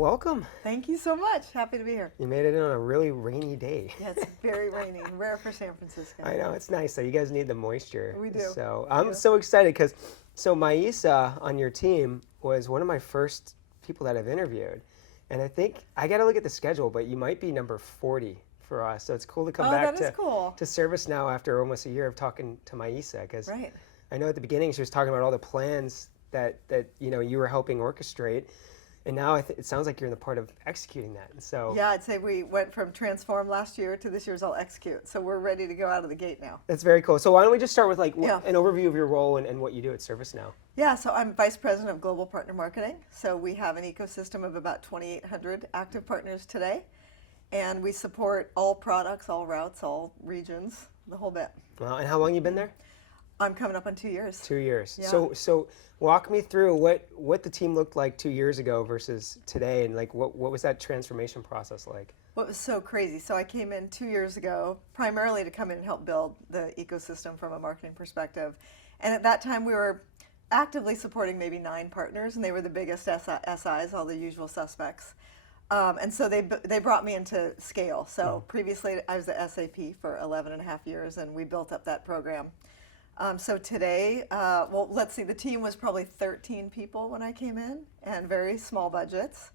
welcome. Thank you so much. Happy to be here. You made it in on a really rainy day. Yeah, it's very rainy, rare for San Francisco. I know, it's nice though. You guys need the moisture. We do. So I'm so excited because Maisa on your team was one of my first people that I've interviewed. And I think I got to look at the schedule, but you might be number 40 for us. So it's cool to come back to ServiceNow after almost a year of talking to Maisa, because I know at the beginning she was talking about all the plans that you were helping orchestrate. And now it sounds like you're in the part of executing that. And so yeah, I'd say we went from transform last year to this year's all execute. So we're ready to go out of the gate now. That's very cool. So why don't we just start with an overview of your role and what you do at ServiceNow? Yeah, so I'm Vice President of Global Partner Marketing. So we have an ecosystem of about 2,800 active partners today. And we support all products, all routes, all regions, the whole bit. Wow. And how long you been there? I'm coming up on 2 years. 2 years. Yeah. So walk me through what the team looked like 2 years ago versus today, and like what was that transformation process like? What was so crazy? So I came in 2 years ago primarily to come in and help build the ecosystem from a marketing perspective. And at that time we were actively supporting maybe 9 partners, and they were the biggest SIs, all the usual suspects. And so they brought me into scale. So previously I was at SAP for 11 and a half years, and we built up that program. So today, let's see, the team was probably 13 people when I came in, and very small budgets.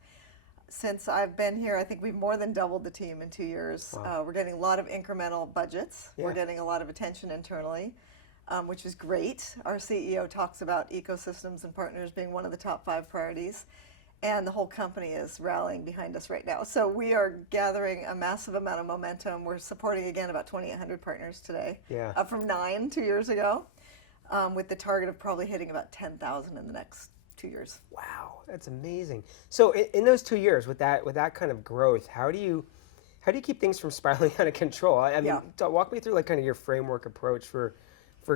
Since I've been here, I think we've more than doubled the team in 2 years. Wow. We're getting a lot of incremental budgets. Yeah. We're getting a lot of attention internally, which is great. Our CEO talks about ecosystems and partners being one of the top 5 priorities. And the whole company is rallying behind us right now. So we are gathering a massive amount of momentum. We're supporting, again, about 2,800 partners today, up from 9 2 years ago, with the target of probably hitting about 10,000 in the next 2 years. Wow, that's amazing. So in those 2 years, with that kind of growth, how do you keep things from spiraling out of control? I mean, walk me through like kind of your framework approach for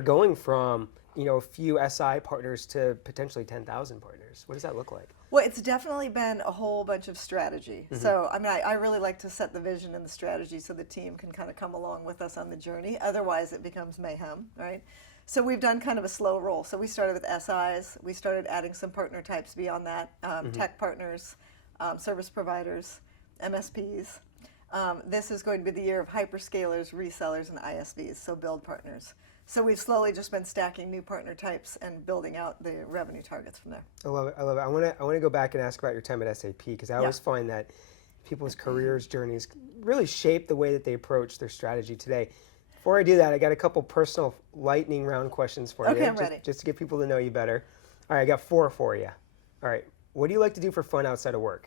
going from a few SI partners to potentially 10,000 partners. What does that look like? Well, it's definitely been a whole bunch of strategy. So, I mean, I really like to set the vision and the strategy so the team can kind of come along with us on the journey. Otherwise, it becomes mayhem, right? So we've done kind of a slow roll. So we started with SIs. We started adding some partner types beyond that, tech partners, service providers, MSPs. This is going to be the year of hyperscalers, resellers, and ISVs, so build partners. So we've slowly just been stacking new partner types and building out the revenue targets from there. I love it. I love it. I want to go back and ask about your time at SAP, because I always find that people's careers journeys really shape the way that they approach their strategy today. Before I do that, I got a couple personal lightning round questions for you. Okay, I'm ready. Just to get people to know you better. All right, I got 4 for you. All right, what do you like to do for fun outside of work?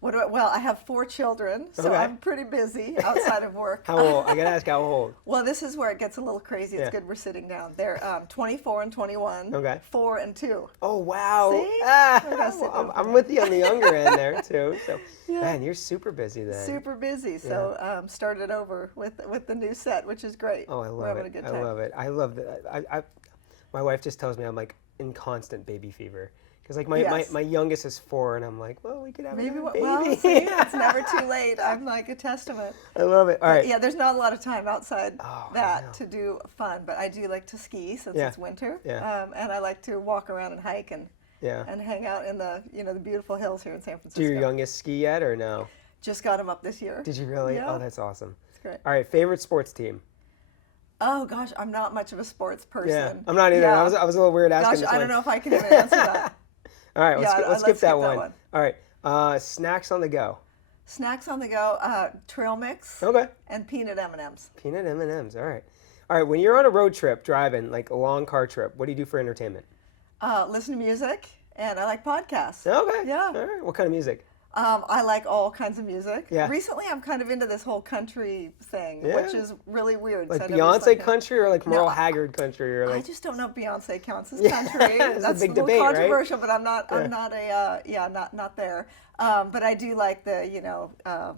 Well, I have 4 children, so I'm pretty busy outside of work. How old? I gotta ask, how old? Well, this is where it gets a little crazy. It's good we're sitting down. They're 24 and 21, 4 and 2. Oh, wow. See? I'm with you on the younger end there, too. So, man, you're super busy then. Super busy. So started over with the new set, which is great. Oh, I love we're having a good time. I love it. I love that. My wife just tells me I'm like in constant baby fever. Because like my youngest is 4, and I'm like, well, we could have a baby. Well, see, it's never too late. I'm like a testament. I love it. All right. Yeah, there's not a lot of time outside that to do fun, but I do like to ski since it's winter, and I like to walk around and hike and hang out in the the beautiful hills here in San Francisco. Do your youngest ski yet or no? Just got him up this year. Did you really? Yeah. Oh, that's awesome. It's great. All right, favorite sports team? Oh gosh, I'm not much of a sports person. Yeah, I'm not either. Yeah. I was a little weird asking. Gosh, I don't know if I can even answer that. All right, let's skip that one. All right, snacks on the go. Snacks on the go, trail mix. Okay. And peanut M&Ms. Peanut M&Ms. All right. All right. When you're on a road trip, driving like a long car trip, what do you do for entertainment? Listen to music, and I like podcasts. Okay. Yeah. All right. What kind of music? I like all kinds of music. Yeah. Recently, I'm kind of into this whole country thing, which is really weird. Like Beyonce country or like Merle Haggard country, or like. I just don't know if Beyonce counts as country. That's a big little debate, controversial, right? but I'm not not there. But I do like the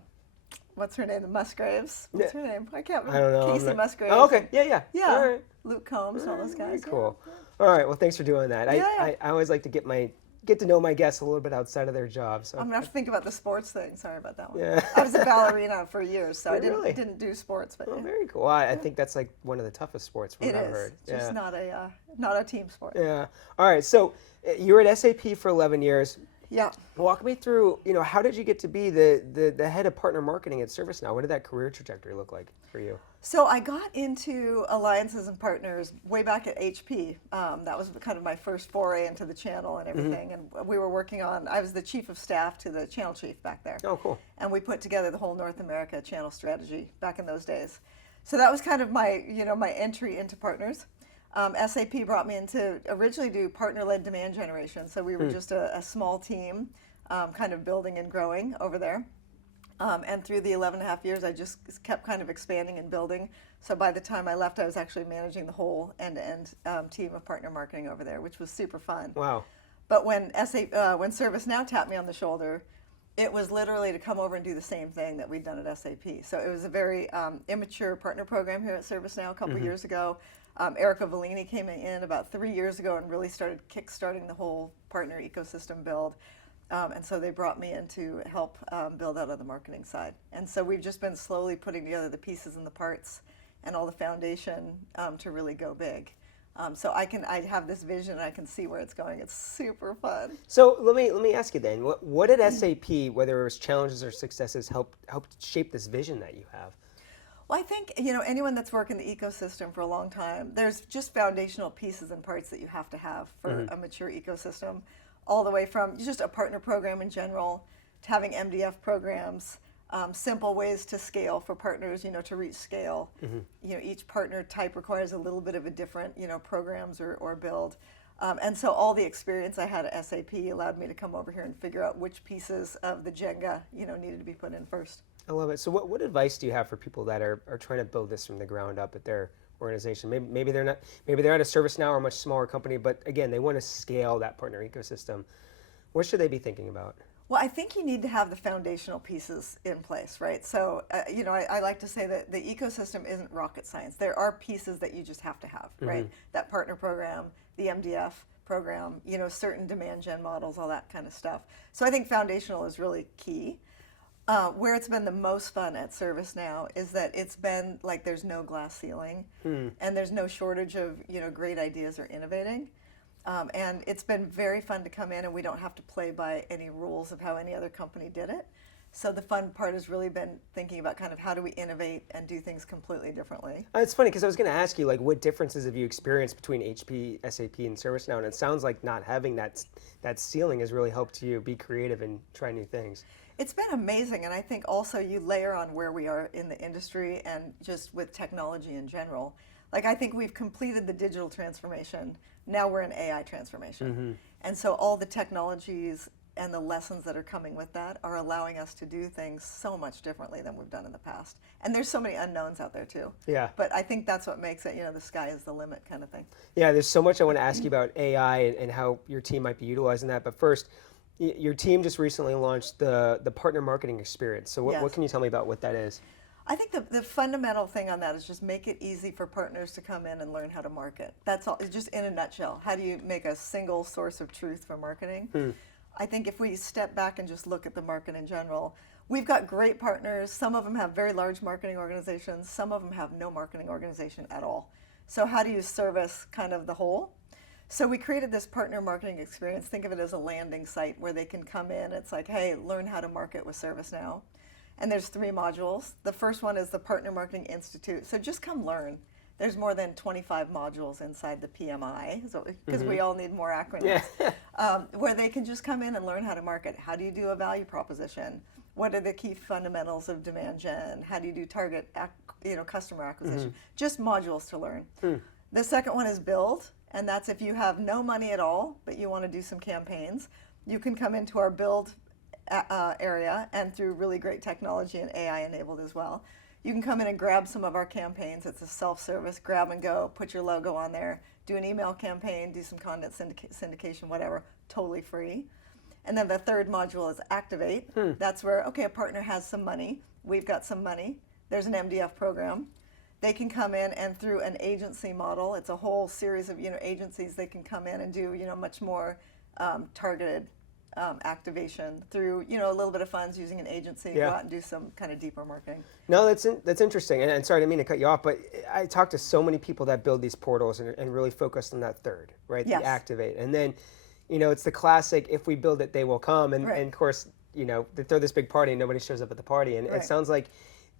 what's her name? The Musgraves. What's her name? I can't remember. I don't know. Casey Musgraves. Oh, okay. Yeah. Yeah. All right. Luke Combs and all those guys. Very cool. All right. Well, thanks for doing that. I always like to get to know my guests a little bit outside of their job. So I'm gonna have to think about the sports thing. Sorry about that one. Yeah. I was a ballerina for years, so I Really? didn't do sports. But very cool. Well, I think that's like one of the toughest sports from what I've heard. It's just not a team sport. Yeah. All right. So you were at SAP for 11 years. Yeah. Walk me through, how did you get to be the head of partner marketing at ServiceNow? What did that career trajectory look like for you? So I got into alliances and partners way back at HP. That was kind of my first foray into the channel and everything. And we were working on, I was the chief of staff to the channel chief back there. Oh, cool. And we put together the whole North America channel strategy back in those days. So that was kind of my, my entry into partners. SAP brought me in to originally do partner-led demand generation. So we were just a small team, kind of building and growing over there. And through the 11 and a half years, I just kept kind of expanding and building. So by the time I left, I was actually managing the whole end-to-end team of partner marketing over there, which was super fun. Wow. But when ServiceNow tapped me on the shoulder, it was literally to come over and do the same thing that we'd done at SAP. So it was a very immature partner program here at ServiceNow a couple years ago. Erica Vellini came in about 3 years ago and really started kickstarting the whole partner ecosystem build. And so they brought me in to help build out on the marketing side. And so we've just been slowly putting together the pieces and the parts and all the foundation to really go big. So I have this vision and I can see where it's going. It's super fun. So let me ask you then, what did SAP, whether it was challenges or successes, help shape this vision that you have? Well, I think, anyone that's worked in the ecosystem for a long time, there's just foundational pieces and parts that you have to have for a mature ecosystem, all the way from just a partner program in general to having MDF programs, simple ways to scale for partners, to reach scale. Each partner type requires a little bit of a different, programs or build. And so all the experience I had at SAP allowed me to come over here and figure out which pieces of the Jenga, needed to be put in first. I love it. So what advice do you have for people that are trying to build this from the ground up at their organization? Maybe they're at a ServiceNow or a much smaller company, but again, they want to scale that partner ecosystem. What should they be thinking about? Well, I think you need to have the foundational pieces in place, right? So, I like to say that the ecosystem isn't rocket science. There are pieces that you just have to have, right? That partner program, the MDF program, certain demand gen models, all that kind of stuff. So I think foundational is really key. Where it's been the most fun at ServiceNow is that it's been like there's no glass ceiling and there's no shortage of great ideas or innovating. And it's been very fun to come in and we don't have to play by any rules of how any other company did it. So the fun part has really been thinking about kind of how do we innovate and do things completely differently. It's funny because I was going to ask you, what differences have you experienced between HP, SAP, and ServiceNow? And it sounds like not having that ceiling has really helped you be creative and try new things. It's been amazing, and I think also you layer on where we are in the industry and just with technology in general. I think we've completed the digital transformation. Now we're in AI transformation. And so all the technologies and the lessons that are coming with that are allowing us to do things so much differently than we've done in the past. And there's so many unknowns out there too. Yeah. But I think that's what makes it, the sky is the limit kind of thing. Yeah, there's so much I want to ask you about AI and how your team might be utilizing that. But first, your team just recently launched the partner marketing experience. So what can you tell me about what that is? I think the fundamental thing on that is just make it easy for partners to come in and learn how to market. That's all. It's just in a nutshell. How do you make a single source of truth for marketing? I think if we step back and just look at the market in general, we've got great partners. Some of them have very large marketing organizations. Some of them have no marketing organization at all. So how do you service kind of the whole? So we created this partner marketing experience. Think of it as a landing site where they can come in. It's like, hey, learn how to market with ServiceNow. And there's 3 modules. The first one is the Partner Marketing Institute. So just come learn. There's more than 25 modules inside the PMI, because we all need more acronyms, where they can just come in and learn how to market. How do you do a value proposition? What are the key fundamentals of demand gen? How do you do target customer acquisition? Just modules to learn. The second one is build, and that's if you have no money at all, but you want to do some campaigns. You can come into our build area, and through really great technology and AI enabled as well, you can come in and grab some of our campaigns. It's a self-service, grab and go, put your logo on there, do an email campaign, do some content syndication, whatever, totally free. And then the third module is activate. That's where, okay, a partner has some money. We've got some money. There's an MDF program. They can come in and through an agency model, it's a whole series of agencies, they can come in and do much more targeted activation through a little bit of funds using an agency, go out and do some kind of deeper marketing. No, that's interesting. And sorry, I didn't mean to cut you off, but I talk to so many people that build these portals and really focus on that third, right? Yes. The activate. And then it's the classic, if we build it, they will come. And, Right. and of course, they throw this big party and nobody shows up at the party. And Right. it sounds like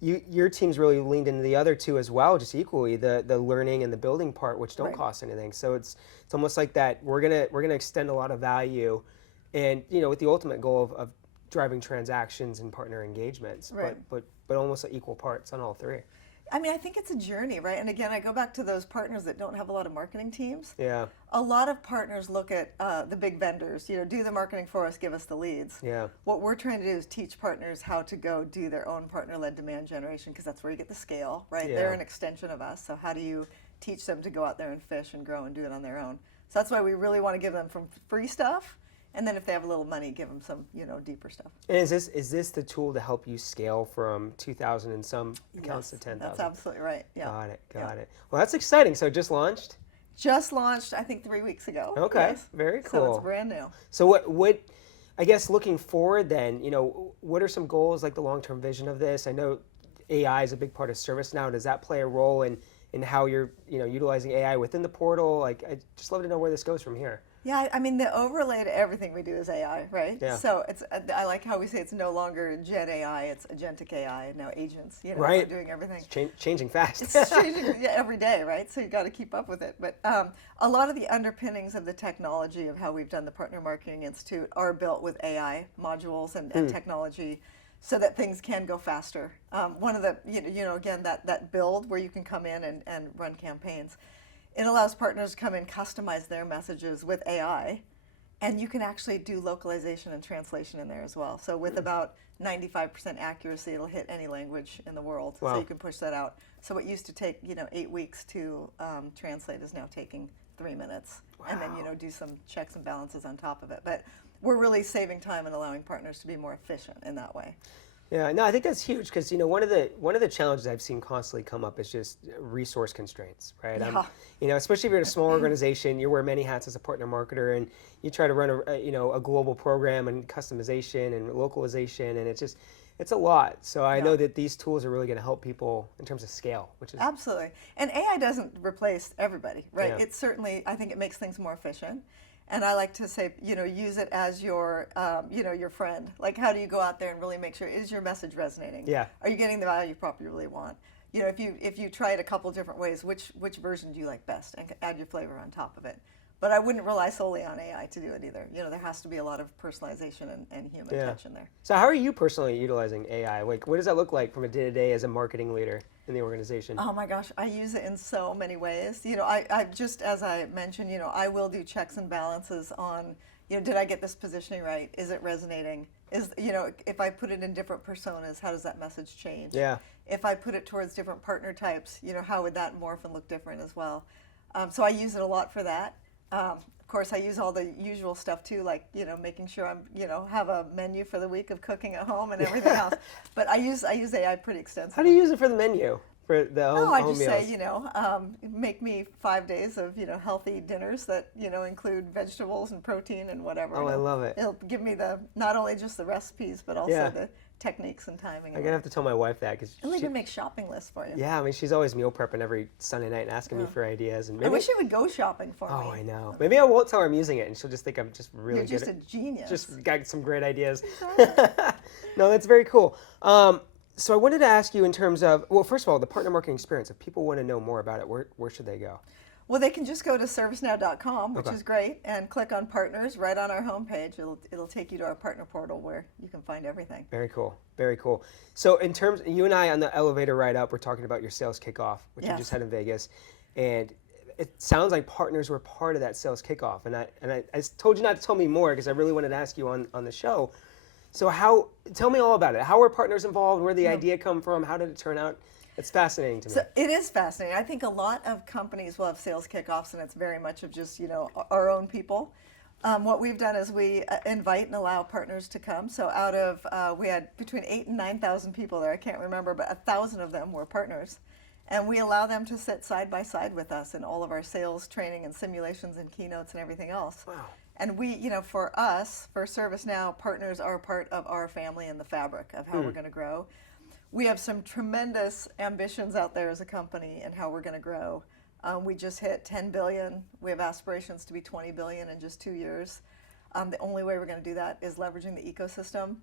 your team's really leaned into the other two as well, just equally, the learning and the building part, which don't Right. cost anything. So it's almost like that we're gonna extend a lot of value, and with the ultimate goal of driving transactions and partner engagements, Right. but almost at equal parts on all three. I mean, I think it's a journey, right? And again, I go back to those partners that don't have a lot of marketing teams. Yeah. A lot of partners look at the big vendors, do the marketing for us, give us the leads. Yeah. What we're trying to do is teach partners how to go do their own partner-led demand generation, because that's where you get the scale, right? Yeah. They're an extension of us. So how do you teach them to go out there and fish and grow and do it on their own? So that's why we really want to give them from free stuff. And then if they have a little money, give them some, deeper stuff. And is this the tool to help you scale from 2,000 and some accounts to 10,000? That's absolutely right. Yeah. Got it. Well, that's exciting. So it just launched? Just launched, I think, 3 weeks ago. Okay, Yes. very So cool. it's brand new. So what I guess looking forward then, what are some goals, like the long-term vision of this? I know AI is a big part of ServiceNow. Does that play a role in how you're, utilizing AI within the portal? Like, I'd just love to know where this goes from here. Yeah, I mean, the overlay to everything we do is AI, right? Yeah. So I like how we say it's no longer Gen AI, it's agentic AI, now agents, Right. we're doing everything. It's changing fast. It's changing every day, right? So you got to keep up with it. But a lot of the underpinnings of the technology of how we've done the Partner Marketing Institute are built with AI modules and technology, so that things can go faster. One of the, again, that build where you can come in and run campaigns. It allows partners to come in, customize their messages with AI, and you can actually do localization and translation in there as well. So with about 95% accuracy, it'll hit any language in the world. Wow. So you can push that out. So what used to take 8 weeks to translate is now taking 3 minutes. Wow. And then do some checks and balances on top of it. But we're really saving time and allowing partners to be more efficient in that way. Yeah, no, I think that's huge because one of the challenges I've seen constantly come up is just resource constraints, right? Yeah. Especially if you're in a small organization, you wear many hats as a partner marketer, and you try to run a global program and customization and localization, and it's a lot. So I know that these tools are really going to help people in terms of scale, which is Absolutely. And AI doesn't replace everybody, right? Yeah. It certainly, I think it makes things more efficient. And I like to say, use it as your, your friend. Like, how do you go out there and really make sure, is your message resonating? Yeah. Are you getting the value you probably really want? If you try it a couple different ways, which version do you like best, and add your flavor on top of it. But I wouldn't rely solely on AI to do it either. There has to be a lot of personalization and human touch in there. So how are you personally utilizing AI? Like, what does that look like from a day-to-day as a marketing leader in the organization? Oh my gosh, I use it in so many ways. I just, as I mentioned, I will do checks and balances on, did I get this positioning right? Is it resonating? If I put it in different personas, how does that message change? Yeah. If I put it towards different partner types, how would that morph and look different as well? So I use it a lot for that. Of course, I use all the usual stuff too, like making sure I'm have a menu for the week of cooking at home and everything else. But I use AI pretty extensively. How do you use it for the menu? For the home, I home just meals? say, make me 5 days of, healthy dinners that, include vegetables and protein and whatever. Oh, I love it. It'll give me not only just the recipes, but also Yeah. the techniques and timing. I'm gonna have to tell my wife that because It'll even make shopping lists for you. yeah, I mean she's always meal prepping every Sunday night and asking me for ideas, and I maybe wish you would go shopping for me. oh, I know. Maybe I won't tell her I'm using it, and she'll just think I'm just really You're good. just a genius. Just got some great ideas. No, that's very cool. So I wanted to ask you in terms of, well, first of all, the partner marketing experience. If people want to know more about it, where should they go? Well, they can just go to servicenow.com, which Okay. is great, and click on partners right on our homepage. It'll take you to our partner portal where you can find everything. Very cool. Very cool. So in terms, you and I on the elevator ride up, we're talking about your sales kickoff, which you Yes. just had in Vegas, and it sounds like partners were part of that sales kickoff. And I told you not to tell me more because I really wanted to ask you on the show. So tell me all about it. How were partners involved? Where did the idea come from? How did it turn out? It's fascinating to me. So it is fascinating. I think a lot of companies will have sales kickoffs, and it's very much of just our own people. What we've done is we invite and allow partners to come. So out of we had between 8,000 and 9,000 people there. I can't remember, but 1,000 of them were partners, and we allow them to sit side by side with us in all of our sales training and simulations and keynotes and everything else. Wow. And we, for us, for ServiceNow, partners are part of our family and the fabric of how we're going to grow. We have some tremendous ambitions out there as a company and how we're going to grow. We just hit 10 billion. We have aspirations to be 20 billion in just 2 years. The only way we're going to do that is leveraging the ecosystem.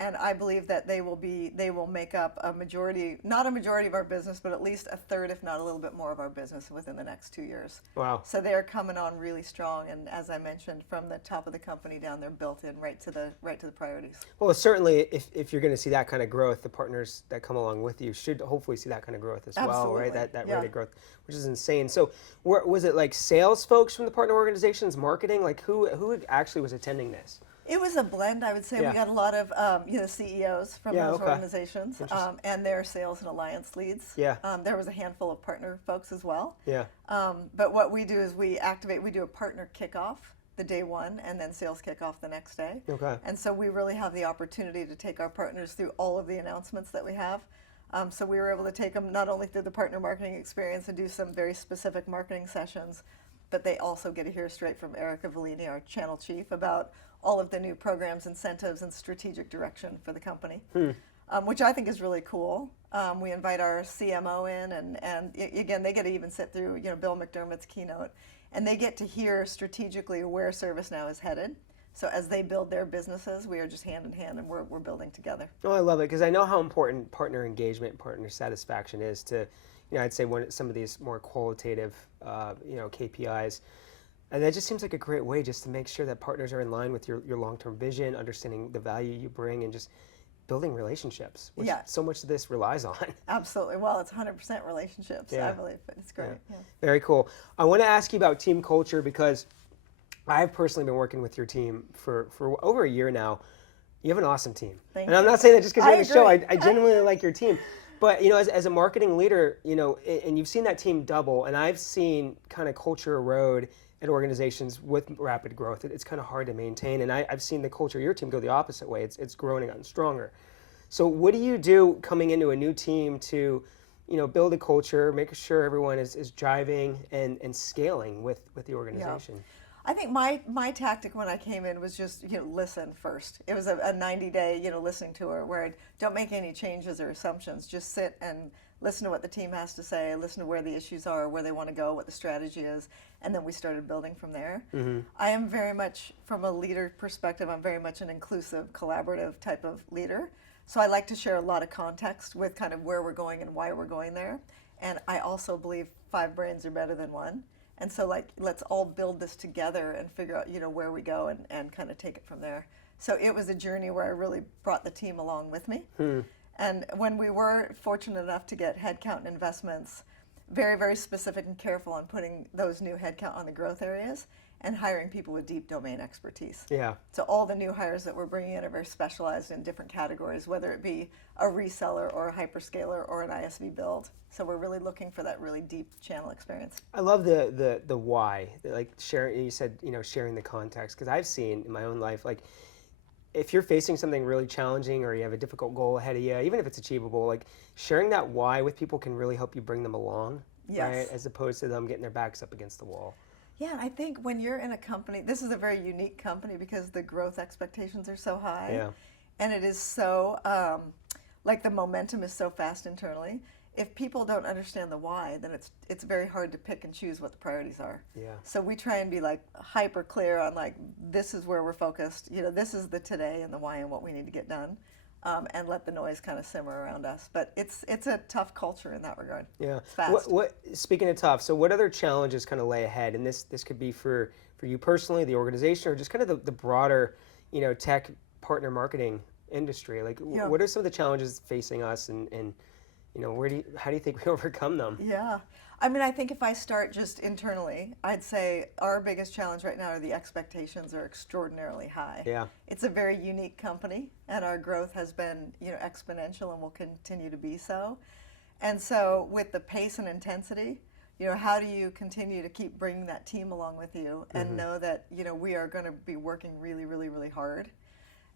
And I believe that they will make up a majority, not a majority of our business, but at least a third, if not a little bit more of our business within the next 2 years. Wow. So they are coming on really strong, and as I mentioned, from the top of the company down, they're built in right to the priorities. Well, certainly, if you're going to see that kind of growth, the partners that come along with you should hopefully see that kind of growth as well, Absolutely. right? That Yeah. rate of growth, which is insane. So, was it like sales folks from the partner organizations, marketing? Like who actually was attending this? It was a blend, I would say. Yeah. We got a lot of CEOs from Yeah, those okay. organizations and their sales and alliance leads. Yeah. There was a handful of partner folks as well. Yeah. But what we do is we do a partner kickoff the day one and then sales kickoff the next day. Okay. And so we really have the opportunity to take our partners through all of the announcements that we have. So we were able to take them not only through the partner marketing experience and do some very specific marketing sessions, but they also get to hear straight from Erica Vellini, our channel chief, about all of the new programs, incentives, and strategic direction for the company, which I think is really cool. We invite our CMO in, and again, they get to even sit through Bill McDermott's keynote, and they get to hear strategically where ServiceNow is headed. So as they build their businesses, we are just hand in hand, and we're building together. Oh, I love it because I know how important partner engagement, partner satisfaction is to, I'd say some of these more qualitative, KPIs. And that just seems like a great way just to make sure that partners are in line with your long-term vision, understanding the value you bring, and just building relationships, which so much of this relies on. Absolutely. Well, it's 100% relationships, Yeah. I believe. But it's great. Yeah. Yeah. Very cool. I want to ask you about team culture because I've personally been working with your team for over a year now. You have an awesome team. Thank and I'm you. not saying that just because you're on the show. agree. I genuinely like your team. But, as a marketing leader, and you've seen that team double, and I've seen kind of culture erode at organizations with rapid growth. It's kind of hard to maintain, and I've seen the culture of your team go the opposite way. It's grown and gotten stronger. So what do you do coming into a new team to, build a culture, make sure everyone is driving and scaling with the organization? Yeah. I think my tactic when I came in was just listen first. It was a 90-day listening tour where I don't make any changes or assumptions. Just sit and listen to what the team has to say, listen to where the issues are, where they want to go, what the strategy is, and then we started building from there. Mm-hmm. I am very much, from a leader perspective, I'm very much an inclusive, collaborative type of leader. So I like to share a lot of context with kind of where we're going and why we're going there. And I also believe 5 brains are better than 1. And so let's all build this together and figure out where we go and kind of take it from there. So it was a journey where I really brought the team along with me. And when we were fortunate enough to get headcount and investments, very, very specific and careful on putting those new headcount on the growth areas and hiring people with deep domain expertise. Yeah. So all the new hires that we're bringing in are very specialized in different categories, whether it be a reseller or a hyperscaler or an ISV build. So we're really looking for that really deep channel experience. I love the why, sharing. You said sharing the context, because I've seen in my own life if you're facing something really challenging or you have a difficult goal ahead of you, even if it's achievable, sharing that why with people can really help you bring them along, Yes. right? As opposed to them getting their backs up against the wall. Yeah, and I think when you're in a company, this is a very unique company because the growth expectations are so high. Yeah. And it is so, the momentum is so fast internally. If people don't understand the why, then it's very hard to pick and choose what the priorities are. Yeah. So we try and be hyper clear on this is where we're focused. This is the today and the why and what we need to get done, and let the noise kind of simmer around us. But it's a tough culture in that regard. Yeah. It's fast. Speaking of tough, so what other challenges kind of lay ahead? And this could be for you personally, the organization, or just kind of the broader, tech partner marketing industry. What are some of the challenges facing us, and how do you think we overcome them? Yeah. I mean, I think if I start just internally, I'd say our biggest challenge right now are the expectations are extraordinarily high. Yeah. It's a very unique company, and our growth has been, exponential and will continue to be so. And so with the pace and intensity, how do you continue to keep bringing that team along with you and know that, we are going to be working really, really, really hard.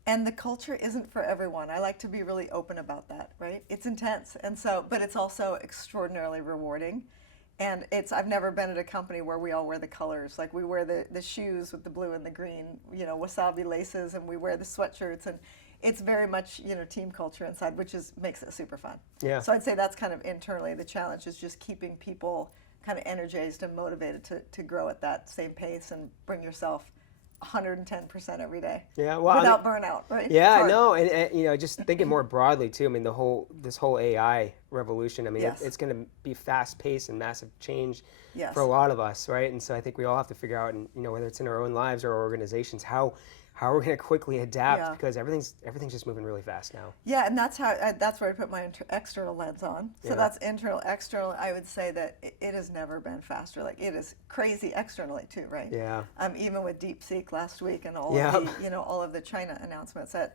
And the culture isn't for everyone. I like to be really open about that, right? It's intense, but it's also extraordinarily rewarding. And I've never been at a company where we all wear the colors. We wear the shoes with the blue and the green, wasabi laces, and we wear the sweatshirts, and it's very much, team culture inside, which makes it super fun. Yeah. So I'd say that's kind of internally the challenge, is just keeping people kind of energized and motivated to grow at that same pace and bring yourself 110% every day. Yeah, well, without burnout, right? Yeah, no, and just thinking more broadly too. I mean, this whole AI revolution. I mean, Yes. it's going to be fast paced and massive change Yes. for a lot of us, right? And so I think we all have to figure out, and whether it's in our own lives or our organizations, how we're going to quickly adapt Yeah. because everything's just moving really fast now. Yeah, and that's where I put my external lens on. So Yeah. that's internal, external. I would say that it has never been faster. Like, it is crazy externally too, right? Yeah. Even with DeepSeek last week and all Yep. of the all of the China announcements, that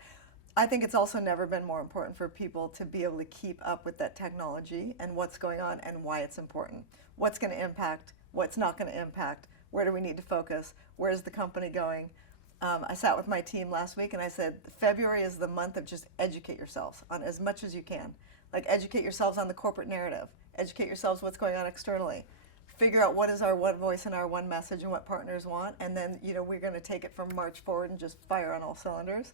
I think it's also never been more important for people to be able to keep up with that technology and what's going on and why it's important. What's going to impact? What's not going to impact? Where do we need to focus? Where's the company going? I sat with my team last week and I said, February is the month of just educate yourselves on as much as you can. Like, educate yourselves on the corporate narrative. Educate yourselves what's going on externally. Figure out what is our one voice and our one message and what partners want. And then, we're going to take it from March forward and just fire on all cylinders.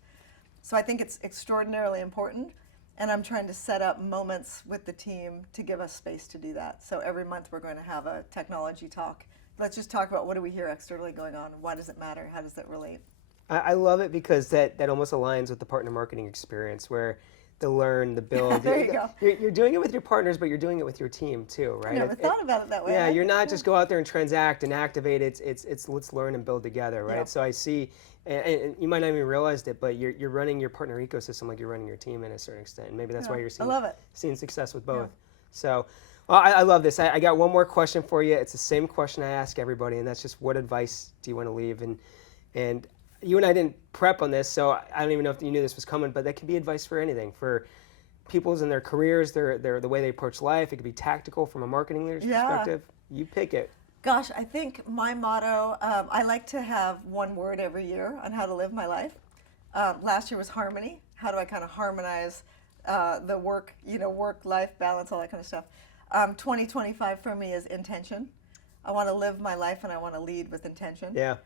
So I think it's extraordinarily important. And I'm trying to set up moments with the team to give us space to do that. So every month we're going to have a technology talk. Let's just talk about what do we hear externally going on? Why does it matter? How does it relate? I love it because that almost aligns with the partner marketing experience, where the learn, the build. There you go. You're doing it with your partners, but you're doing it with your team too, right? I never thought about it that way. Yeah, you're not just go out there and transact and activate. It's let's learn and build together, right? Yeah. So I see, and you might not even realized it, but you're running your partner ecosystem like you're running your team in a certain extent. And maybe that's why you're seeing success with both. Yeah. So, well, I love this. I got one more question for you. It's the same question I ask everybody, and that's just, what advice do you want to leave? And you and I didn't prep on this, so I don't even know if you knew this was coming, but that could be advice for anything, for people's in their careers, the way they approach life. It could be tactical from a marketing leader's perspective. You pick it. Gosh, I think my motto, I like to have one word every year on how to live my life. Last year was harmony. How do I kind of harmonize the work-life balance, all that kind of stuff. 2025 for me is intention. I want to live my life and I want to lead with intention. Yeah.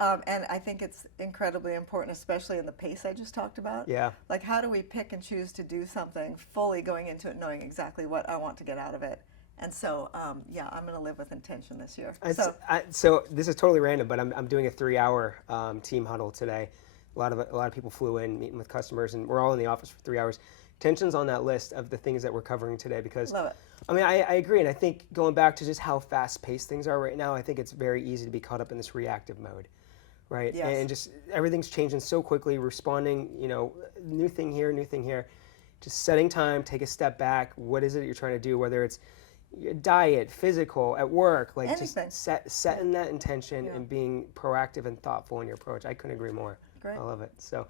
And I think it's incredibly important, especially in the pace I just talked about. Yeah. Like, how do we pick and choose to do something fully going into it, knowing exactly what I want to get out of it? And so, I'm going to live with intention this year. So this is totally random, but I'm doing a 3-hour team huddle today. A lot of people flew in, meeting with customers, and we're all in the office for 3 hours. Tension's on that list of the things that we're covering today, because Love it. I mean, I agree, and I think going back to just how fast-paced things are right now, I think it's very easy to be caught up in this reactive mode, right? Yes. And just everything's changing so quickly, responding, new thing here. Just setting time, take a step back. What is it you're trying to do? Whether it's diet, physical, at work, like anything. Just setting that intention Yeah. and being proactive and thoughtful in your approach. I couldn't agree more. Great. I love it. So,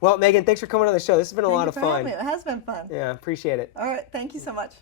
well, Meaghan, thanks for coming on the show. This has been a lot of Thank you for fun. having me. It has been fun. Yeah, appreciate it. All right. Thank you so much.